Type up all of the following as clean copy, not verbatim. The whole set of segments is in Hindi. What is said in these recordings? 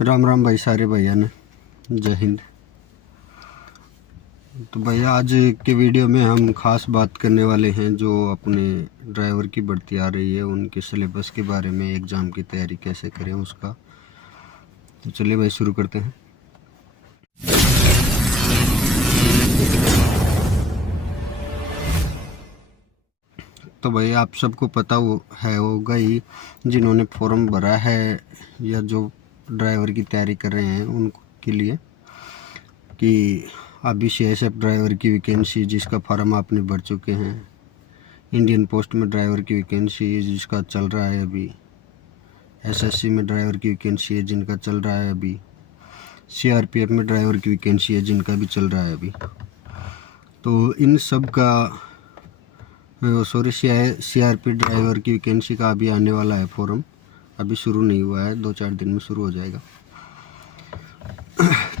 राम राम भाई, सारे भैया ने जय हिंद। तो भैया आज के वीडियो में हम खास बात करने वाले हैं जो अपने ड्राइवर की भर्ती आ रही है उनके सिलेबस के बारे में, एग्ज़ाम की तैयारी कैसे करें उसका। तो चलिए भाई शुरू करते हैं। तो भाई आप सबको पता होगा ही, जिन्होंने फॉर्म भरा है या जो ड्राइवर की तैयारी कर रहे हैं उनके लिए, कि अभी CSF ड्राइवर की वैकेंसी जिसका फॉर्म आपने भर चुके हैं, इंडियन पोस्ट में ड्राइवर की वैकेंसी जिसका चल रहा है अभी, SSC में ड्राइवर की वैकेंसी है जिनका चल रहा है अभी, CRPF में ड्राइवर की वैकेंसी है जिनका भी चल रहा है अभी। तो इन सब का CRP ड्राइवर की वैकेंसी का अभी आने वाला है फॉर्म, अभी शुरू नहीं हुआ है, 2-4 दिन में शुरू हो जाएगा।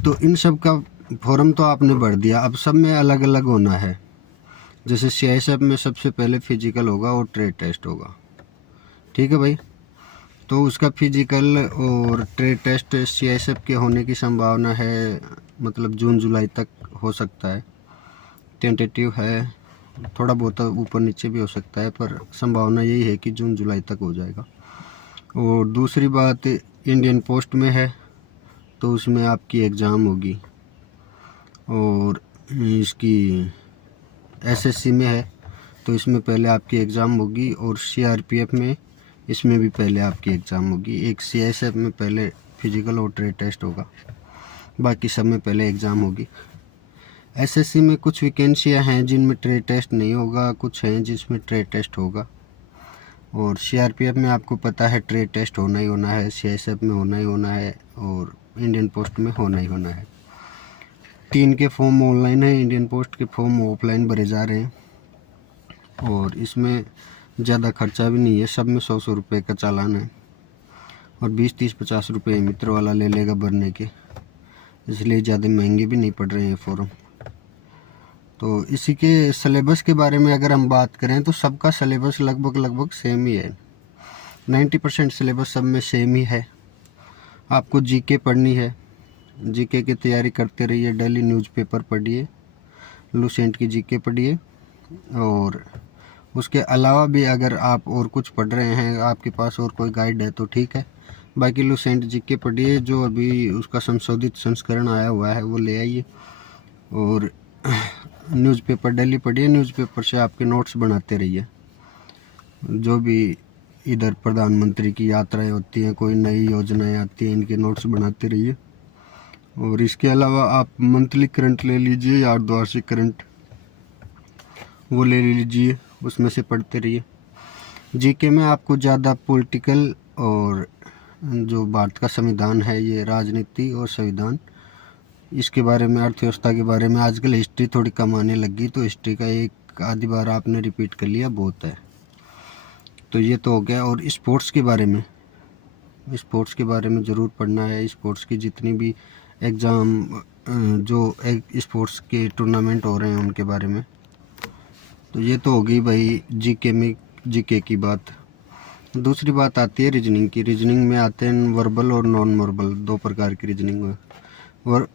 तो इन सब का फॉर्म तो आपने भर दिया, अब सब में अलग अलग होना है। जैसे CSF में सबसे पहले फिजिकल होगा और ट्रेड टेस्ट होगा, ठीक है भाई। तो उसका फिजिकल और ट्रेड टेस्ट CSF के होने की संभावना है, मतलब जून जुलाई तक हो सकता है, टेंटेटिव है, थोड़ा बहुत ऊपर नीचे भी हो सकता है, पर संभावना यही है कि जून जुलाई तक हो जाएगा। और दूसरी बात इंडियन पोस्ट में है तो उसमें आपकी एग्ज़ाम होगी, और इसकी SSC में है तो इसमें पहले आपकी एग्ज़ाम होगी, और CRPF में इसमें भी पहले आपकी एग्ज़ाम होगी। एक CSF में पहले फिजिकल और ट्रेड टेस्ट होगा, बाकी सब में पहले एग्ज़ाम होगी। SSC में कुछ वैकेंसियाँ हैं जिनमें ट्रेड टेस्ट नहीं होगा, कुछ हैं जिसमें ट्रेड टेस्ट होगा। और CRPF में आपको पता है ट्रेड टेस्ट होना ही होना है, CSF में होना ही होना है, और इंडियन पोस्ट में होना ही होना है। 3 के फॉर्म ऑनलाइन है, इंडियन पोस्ट के फॉर्म ऑफलाइन भरे जा रहे हैं, और इसमें ज़्यादा खर्चा भी नहीं है, सब में 100-100 रुपये का चालान है, और 20-30-50 रुपये मित्र वाला ले लेगा भरने के, इसलिए ज़्यादा महंगे भी नहीं पड़ रहे हैं फॉर्म। तो इसी के सिलेबस के बारे में अगर हम बात करें तो सबका सिलेबस लगभग सेम ही है, 90% सिलेबस सब में सेम ही है। आपको GK पढ़नी है, GK की तैयारी करते रहिए, डेली न्यूज़पेपर पढ़िए, लूसेंट की GK पढ़िए, और उसके अलावा भी अगर आप और कुछ पढ़ रहे हैं, आपके पास और कोई गाइड है तो ठीक है, बाकी लूसेंट GK पढ़िए, जो अभी उसका संशोधित संस्करण आया हुआ है वो ले आइए, और न्यूज़पेपर डेली पढ़िए, न्यूज़पेपर से आपके नोट्स बनाते रहिए। जो भी इधर प्रधानमंत्री की यात्राएं होती हैं, कोई नई योजनाएं आती हैं, इनके नोट्स बनाते रहिए। और इसके अलावा आप मंथली करंट ले लीजिए या अर्धवार्षिक करंट, वो ले लीजिए, उसमें से पढ़ते रहिए। GK में आपको ज़्यादा पॉलिटिकल और जो भारत का संविधान है, ये राजनीति और संविधान, इसके बारे में, अर्थव्यवस्था के बारे में, आजकल हिस्ट्री थोड़ी कम आने लगी, तो हिस्ट्री का एक आधी बार आपने रिपीट कर लिया बहुत है। तो ये तो हो गया। और स्पोर्ट्स के बारे में ज़रूर पढ़ना है। स्पोर्ट्स की जितनी भी एग्ज़ाम, जो स्पोर्ट्स के टूर्नामेंट हो रहे हैं उनके बारे में। तो ये तो हो गई भाई GK की बात। दूसरी बात आती है रीजनिंग की। रीजनिंग में आते हैं वर्बल और नॉन वर्बल, 2 प्रकार की रीजनिंग में। और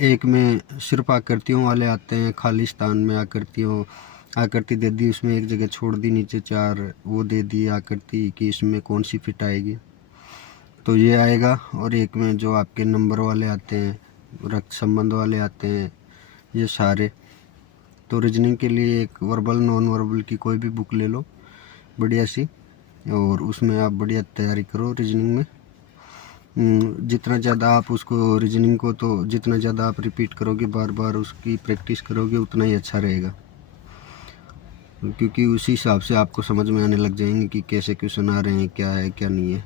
एक में सिर्फ आकृतियों वाले आते हैं, खाली स्थान में आकृति दे दी, उसमें एक जगह छोड़ दी, नीचे 4 वो दे दी आकृति कि इसमें कौन सी फिट आएगी, तो ये आएगा। और एक में जो आपके नंबर वाले आते हैं, रक्त संबंध वाले आते हैं, ये सारे। तो रीजनिंग के लिए एक वर्बल नॉन वर्बल की कोई भी बुक ले लो बढ़िया सी, और उसमें आप बढ़िया तैयारी करो रीजनिंग में। जितना ज़्यादा आप उसको रीजनिंग को, तो जितना ज़्यादा आप रिपीट करोगे, बार बार उसकी प्रैक्टिस करोगे, उतना ही अच्छा रहेगा, क्योंकि उसी हिसाब से आपको समझ में आने लग जाएंगे कि कैसे क्वेश्चन आ रहे हैं, क्या है क्या नहीं है।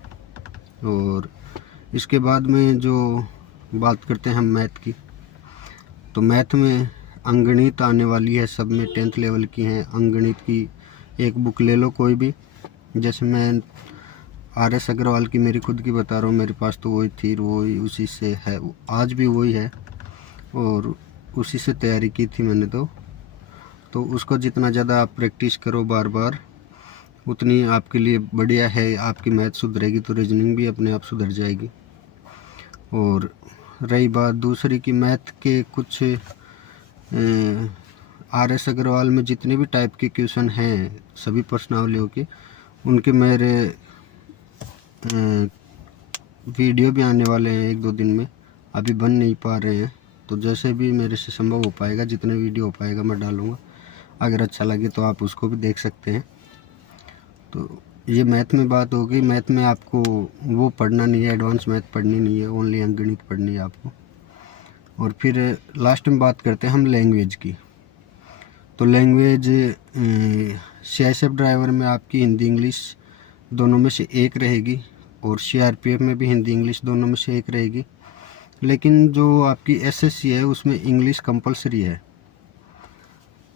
और इसके बाद में जो बात करते हैं हम मैथ की, तो मैथ में अंगणित आने वाली है, सब में 10th लेवल की हैं। अंगणित की एक बुक ले लो कोई भी, जैसे मैं RS अग्रवाल की मेरी खुद की बता रहा हूँ, मेरे पास तो वही थी, वही उसी से है, आज भी वही है, और उसी से तैयारी की थी मैंने। तो उसको जितना ज़्यादा आप प्रैक्टिस करो बार बार, उतनी आपके लिए बढ़िया है। आपकी मैथ सुधरेगी तो रीजनिंग भी अपने आप सुधर जाएगी। और रही बात दूसरी की मैथ के कुछ RS अग्रवाल में जितने भी टाइप के क्वेश्चन हैं सभी प्रश्नावलियों के, उनके मेरे वीडियो भी आने वाले हैं 1-2 दिन में, अभी बन नहीं पा रहे हैं। तो जैसे भी मेरे से संभव हो पाएगा, जितने वीडियो हो पाएगा मैं डालूँगा। अगर अच्छा लगे तो आप उसको भी देख सकते हैं। तो ये मैथ में बात होगी। मैथ में आपको वो पढ़ना नहीं है, एडवांस मैथ पढ़नी नहीं है, ओनली अंकगणित पढ़नी है आपको। और फिर लास्ट में बात करते हैं हम लैंग्वेज की। तो लैंग्वेज CISF ड्राइवर में आपकी हिंदी इंग्लिश दोनों में से एक रहेगी, और CRPF में भी हिंदी इंग्लिश दोनों में से एक रहेगी। लेकिन जो आपकी SSC है उसमें इंग्लिश कंपलसरी है,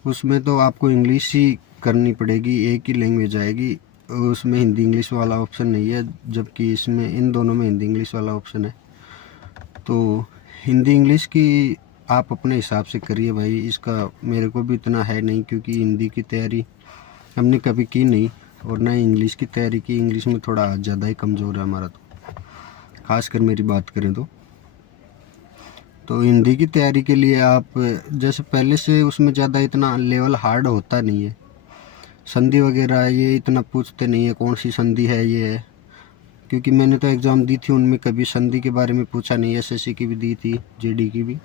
उसमें तो आपको इंग्लिश ही करनी पड़ेगी, एक ही लैंग्वेज आएगी, उसमें हिंदी इंग्लिश वाला ऑप्शन नहीं है। जबकि इसमें इन दोनों में हिंदी इंग्लिश वाला ऑप्शन है। तो हिंदी इंग्लिश की आप अपने हिसाब से करिए भाई, इसका मेरे को भी इतना है नहीं, क्योंकि हिंदी की तैयारी हमने कभी की नहीं और ना इंग्लिश की तैयारी की। इंग्लिश में थोड़ा ज़्यादा ही कमज़ोर है हमारा, तो खासकर मेरी बात करें तो हिंदी की तैयारी के लिए आप जैसे पहले से उसमें ज़्यादा इतना लेवल हार्ड होता नहीं है। संधि वगैरह ये इतना पूछते नहीं है, कौन सी संधि है ये है, क्योंकि मैंने तो एग्ज़ाम दी थी उनमें कभी संधि के बारे में पूछा नहीं। SSC की भी दी थी, JD की भी,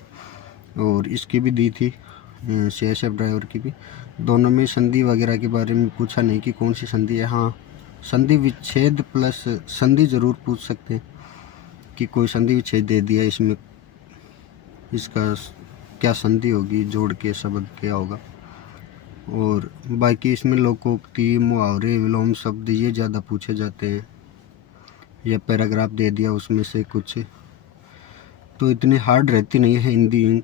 और इसकी भी दी थी, CISF ड्राइवर की भी। दोनों में संधि वगैरह के बारे में पूछा नहीं कि कौन सी संधि है। हाँ, संधि विच्छेद प्लस संधि ज़रूर पूछ सकते हैं कि कोई संधि विच्छेद दे दिया, इसमें इसका क्या संधि होगी, जोड़ के शब्द क्या होगा। और बाकी इसमें लोकोक्ति, मुहावरे, विलोम शब्द ये ज़्यादा पूछे जाते हैं, या पैराग्राफ दे दिया उसमें से कुछ, तो इतनी हार्ड रहती नहीं है हिंदी।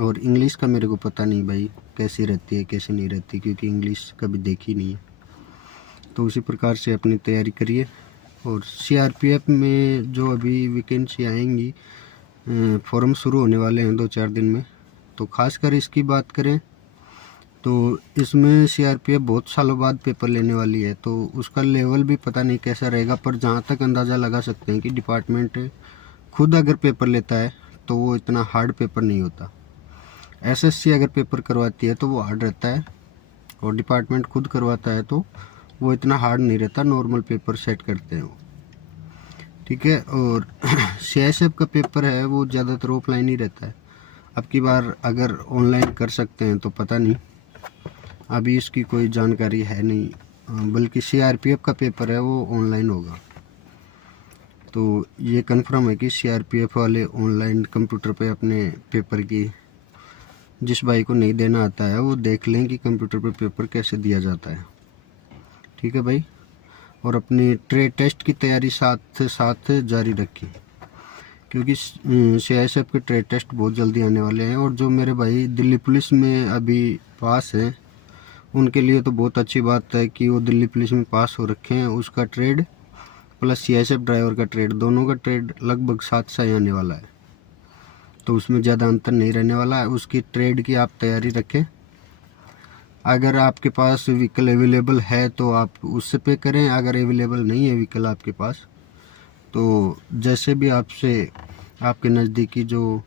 और इंग्लिश का मेरे को पता नहीं भाई कैसी रहती है कैसे नहीं रहती, क्योंकि इंग्लिश कभी देखी नहीं है। तो उसी प्रकार से अपनी तैयारी करिए। और CRPF में जो अभी वैकेंसी आएंगी, फॉर्म शुरू होने वाले हैं 2-4 दिन में, तो खासकर इसकी बात करें तो इसमें CRPF बहुत सालों बाद पेपर लेने वाली है, तो उसका लेवल भी पता नहीं कैसा रहेगा। पर जहाँ तक अंदाज़ा लगा सकते हैं कि डिपार्टमेंट खुद अगर पेपर लेता है तो वो इतना हार्ड पेपर नहीं होता। SSC अगर पेपर करवाती है तो वो हार्ड रहता है, और डिपार्टमेंट खुद करवाता है तो वो इतना हार्ड नहीं रहता, नॉर्मल पेपर सेट करते हैं वो, ठीक है। और CISF का पेपर है वो ज़्यादातर ऑफलाइन ही रहता है। अब की बार अगर ऑनलाइन कर सकते हैं तो पता नहीं, अभी इसकी कोई जानकारी है नहीं, बल्कि CRPF का पेपर है वो ऑनलाइन होगा। तो ये कंफर्म है कि CRPF वाले ऑनलाइन कंप्यूटर पे अपने पेपर की, जिस भाई को नहीं देना आता है वो देख लें कि कंप्यूटर पे पेपर कैसे दिया जाता है, ठीक है भाई। और अपनी ट्रेड टेस्ट की तैयारी साथ साथ जारी रखें, क्योंकि CISF के ट्रेड टेस्ट बहुत जल्दी आने वाले हैं। और जो मेरे भाई दिल्ली पुलिस में अभी पास हैं उनके लिए तो बहुत अच्छी बात है कि वो दिल्ली पुलिस में पास हो रखे हैं। उसका ट्रेड प्लस CISF ड्राइवर का ट्रेड, दोनों का ट्रेड लगभग साथ साथ आने वाला है, तो उसमें ज़्यादा अंतर नहीं रहने वाला है। उसकी ट्रेड की आप तैयारी रखें। अगर आपके पास व्हीकल अवेलेबल है तो आप उससे पे करें, अगर अवेलेबल नहीं है व्हीकल आपके पास तो जैसे भी आपसे आपके नज़दीकी जो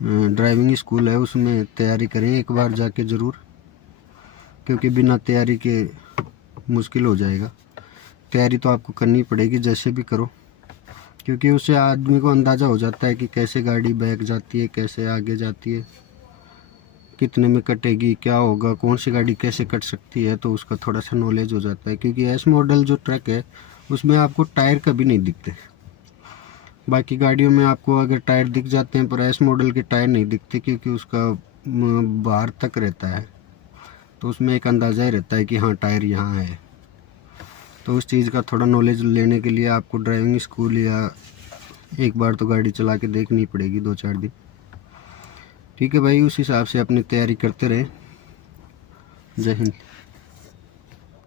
ड्राइविंग स्कूल है उसमें तैयारी करें एक बार जाके ज़रूर, क्योंकि बिना तैयारी के मुश्किल हो जाएगा। तैयारी तो आपको करनी पड़ेगी जैसे भी करो, क्योंकि उससे आदमी को अंदाज़ा हो जाता है कि कैसे गाड़ी बैक जाती है, कैसे आगे जाती है, कितने में कटेगी, क्या होगा, कौन सी गाड़ी कैसे कट सकती है, तो उसका थोड़ा सा नॉलेज हो जाता है। क्योंकि एस मॉडल जो ट्रक है उसमें आपको टायर कभी नहीं दिखते, बाकी गाड़ियों में आपको अगर टायर दिख जाते हैं पर एस मॉडल के टायर नहीं दिखते, क्योंकि उसका बाहर तक रहता है, तो उसमें एक अंदाज़ा ही रहता है कि हाँ टायर यहाँ है। तो उस चीज़ का थोड़ा नॉलेज लेने के लिए आपको ड्राइविंग स्कूल या एक बार तो गाड़ी चला के देखनी पड़ेगी 2-4 दिन, ठीक है भाई। उस हिसाब से अपनी तैयारी करते रहें। जय हिंद।